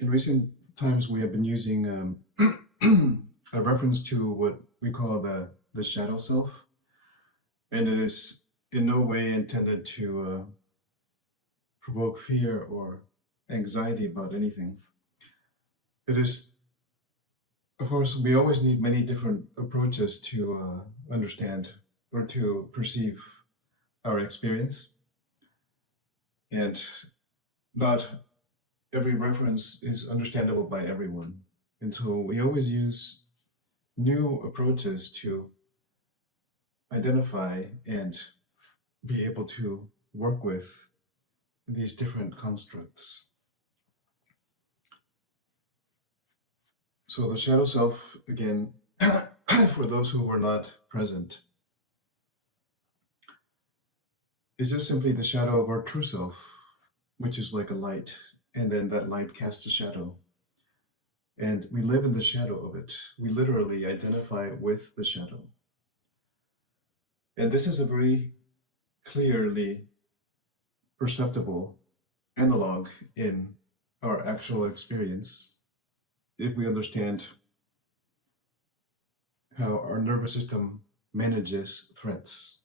In recent times, we have been using a reference to what we call the shadow self, and it is in no way intended to provoke fear or anxiety about anything. It is, of course, we always need many different approaches to understand or to perceive our experience, and not every reference is understandable by everyone. And so we always use new approaches to identify and be able to work with these different constructs. So the shadow self, again, for those who were not present, is just simply the shadow of our true self, which is like a light, and then that light casts a shadow. And we live in the shadow of it. We literally identify with the shadow. And this is a very clearly perceptible analog in our actual experience if we understand how our nervous system manages threats.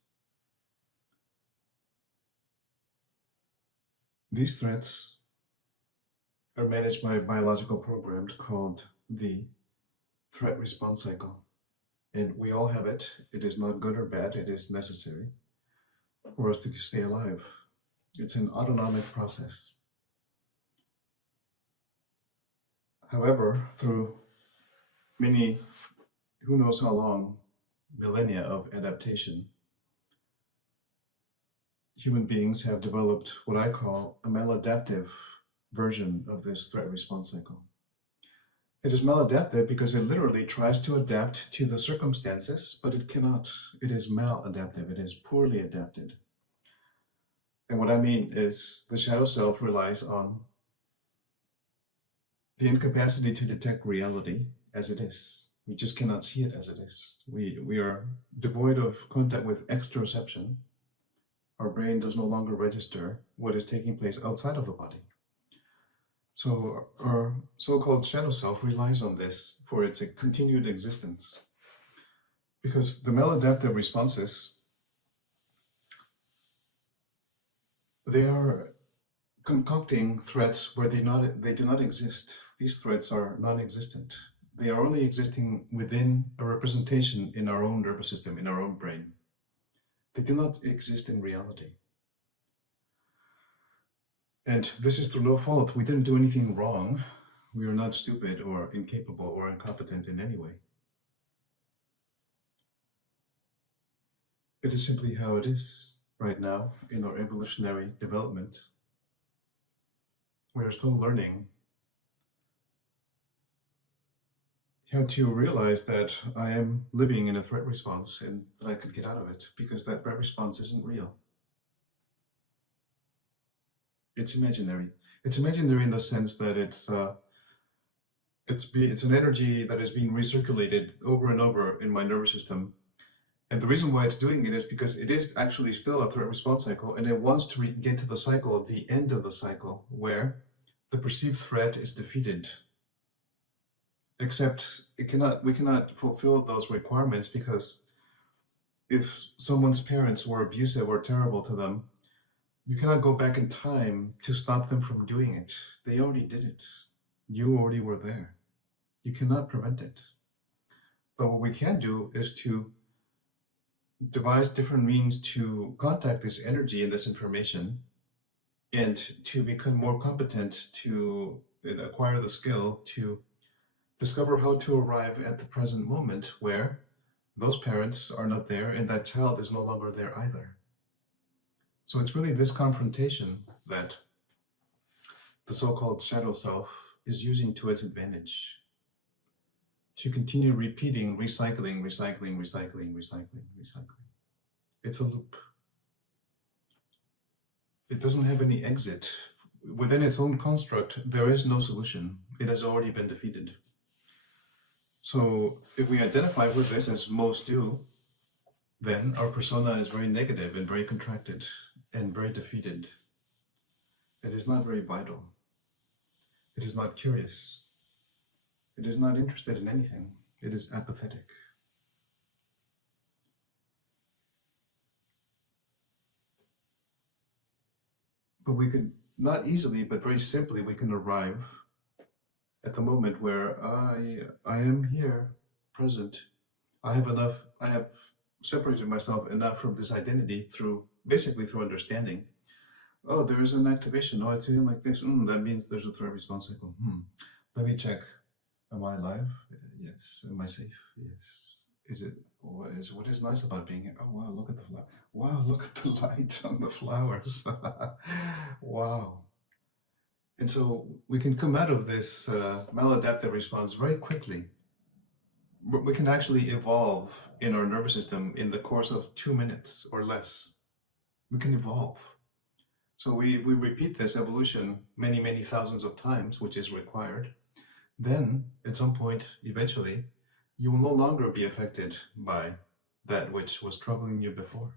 These threats are managed by a biological program called the threat response cycle. And we all have it. It is not good or bad. It is necessary for us to stay alive. It's an autonomic process. However, through many, who knows how long, millennia of adaptation, human beings have developed what I call a maladaptive version of this threat response cycle. It is maladaptive because it literally tries to adapt to the circumstances, but it cannot. It is maladaptive. It is poorly adapted. And what I mean is the shadow self relies on the incapacity to detect reality as it is. We just cannot see it as it is. We are devoid of contact with exteroception. Our brain does no longer register what is taking place outside of the body. So our so-called shadow self relies on this for its continued existence. Because the maladaptive responses, they are concocting threats where they do not exist. These threats are non-existent. They are only existing within a representation in our own nervous system, in our own brain. They do not exist in reality. And this is through no fault. We didn't do anything wrong. We are not stupid or incapable or incompetent in any way. It is simply how it is right now in our evolutionary development. We are still learning how to realize that I am living in a threat response and that I could get out of it, because that threat response isn't real. It's imaginary. It's imaginary in the sense that it's an energy that is being recirculated over and over in my nervous system. And the reason why it's doing it is because it is actually still a threat response cycle, and it wants to get to the cycle, the end of the cycle, where the perceived threat is defeated. Except we cannot fulfill those requirements, because if someone's parents were abusive or terrible to them, you cannot go back in time to stop them from doing it. They already did it. You already were there. You cannot prevent it. But what we can do is to devise different means to contact this energy and this information, and to become more competent, to acquire the skill to discover how to arrive at the present moment where those parents are not there and that child is no longer there either. So it's really this confrontation that the so-called shadow self is using to its advantage, to continue repeating, recycling. It's a loop. It doesn't have any exit. Within its own construct, there is no solution. It has already been defeated. So if we identify with this, as most do, then our persona is very negative and very contracted and very defeated. It is not very vital. It is not curious. It is not interested in anything. It is apathetic. But we could, not easily, but very simply, we can arrive at the moment where I am here, present. I have separated myself enough from this identity basically through understanding. Oh, there is an activation. Oh, it's feeling like this. That means there's a threat response cycle. Let me check. Am I alive? Yes. Am I safe? Yes. Is it? What is nice about being here? Oh wow, look at the flower. Wow, look at the light on the flowers. Wow. And so we can come out of this maladaptive response very quickly. We can actually evolve in our nervous system in the course of 2 minutes or less. We can evolve. So if we repeat this evolution many, many thousands of times, which is required, then at some point, eventually, you will no longer be affected by that which was troubling you before.